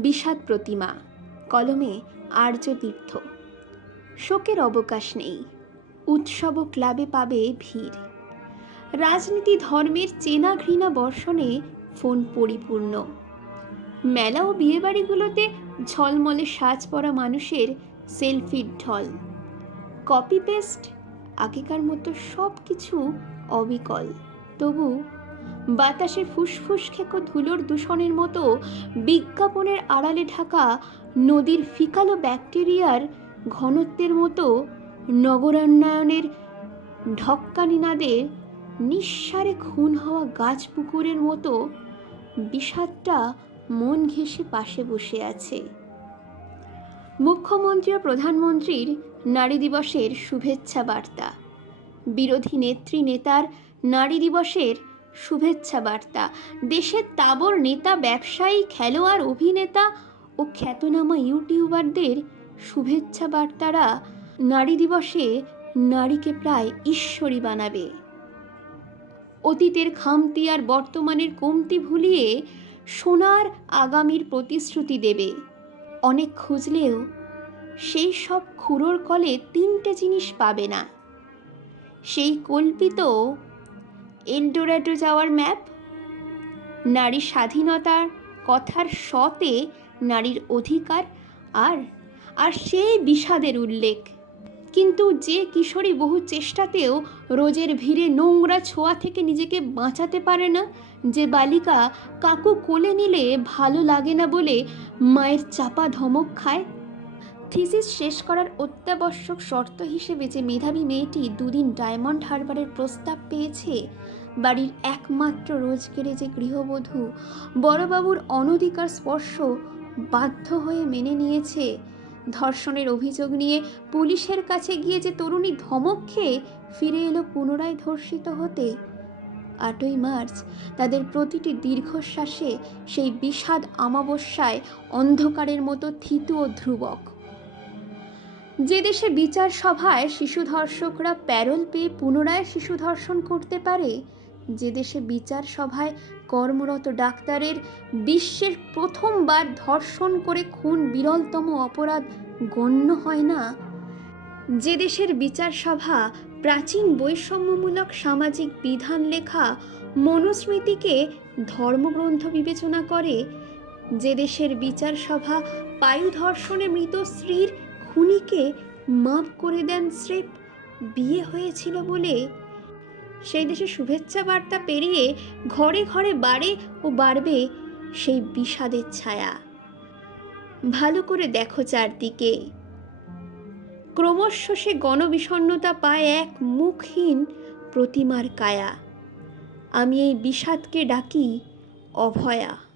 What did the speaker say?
বিষাদ প্রতিমা, কলমে আর্য তীর্থ। শোকের অবকাশ নেই, উৎসব ক্লাবে পাবে ভিড়। রাজনীতি ধর্মের চেনা ঘৃণা বর্ষণে ফোন পরিপূর্ণ। মেলা ও বিয়েবাড়িগুলোতে ঝলমলে সাজ পরা মানুষের সেলফির ঢল। কপি পেস্ট আগেকার মতো সব কিছু অবিকল, তবু বাতাসের ফুসফুস খেকো ধুলোর দূষণের মতো বিজ্ঞাপনের আড়ালে ঢাকা নদীর ফিকালো ব্যাকটেরিয়ার ঘনত্বের মতো নগরান্নয়নের ঢক্কানি নাদের নিঃসারে খুন হওয়া গাছ পুকুরের মতো বিষাদটা মন ঘেঁষে পাশে বসে আছে। মুখ্যমন্ত্রী ও প্রধানমন্ত্রীর নারী দিবসের শুভেচ্ছা বার্তা। বিরোধী নেত্রী নেতার নারী দিবসের শুভেচ্ছা বার্তা। দেশের তাবর নেতা, ব্যবসায়ী, খেলোয়াড়, অভিনেতা ও খ্যাতনামা ইউটিউবারদের শুভেচ্ছা বার্তারা নারী দিবসে নারীকে প্রায় ঈশ্বরী বানাবে। অতীতের খামতি আর বর্তমানের কমতি ভুলিয়ে সোনার আগামীর প্রতিশ্রুতি দেবে। অনেক খুঁজলেও সেই সব খুঁড়োর কলে তিনটে জিনিস পাবে না। সেই কল্পিত এন্ডোরাডো যাওয়ার ম্যাপ? নারী স্বাধীনতার কথার সতে নারীর অধিকার আর আর সেই বিষাদের উল্লেখ। কিন্তু যে কিশোরী বহু চেষ্টাতেও রোজের ভিড়ে নোংরা ছোঁয়া থেকে নিজেকে বাঁচাতে পারে না, যে বালিকা কাকু কোলে নিলে ভালো লাগে না বলে মায়ের চাপা ধমক খায় থিসিস শেষ করার অত্যাবশ্যক শর্ত হিসেবে যে মেধাবী মেয়েটি দুদিন ডায়মন্ড হারবারের প্রস্তাব পেয়েছে, বাড়ির একমাত্র রোজগেরে যে গৃহবধূ, বড়বাবুর অনধিকার স্পর্শ বাধ্য হয়ে মেনে নিয়েছে। ধর্ষণের অভিযোগ নিয়ে পুলিশের কাছে গিয়ে যে তরুণী ধমক খেয়ে ফিরে এলো পুনরায় ধর্ষিত হতে। আটই মার্চ, তাদের প্রতিটি দীর্ঘশ্বাসে সেই বিষাদ আমাবস্যায় অন্ধকারের মতো থিতু ও ধ্রুবক। যে দেশে বিচার সভায় শিশু ধর্ষকরা প্যারোল পেয়ে পুনরায় শিশু ধর্ষণ করতে পারে, যে দেশে বিচার সভায় কর্মরত ডাক্তারের বিশ্বের প্রথমবার ধর্ষণ করে খুন বিরলতম অপরাধ গণ্য হয় না। যে দেশের বিচার সভা প্রাচীন বৈষম্যমূলক সামাজিক বিধান লেখা মনুস্মৃতিকে ধর্মগ্রন্থ বিবেচনা করে, যে দেশের বিচার সভা পায়ু ধর্ষণে মৃত স্ত্রীর খুনিকে মাফ করে দেন স্রেফ। বিয়ে হয়েছিল বলে সেই দেশে শুভেচ্ছা বার্তা পেরিয়ে ঘরে ঘরে বাড়ে ও বাড়বে সেই বিষাদের ছায়া। ভালো করে দেখো চারদিকে। ক্রমশ সে গণবিষণ্ণতা পায় এক মুখহীন প্রতিমার কায়া। আমি এই বিষাদকে ডাকি অভয়া।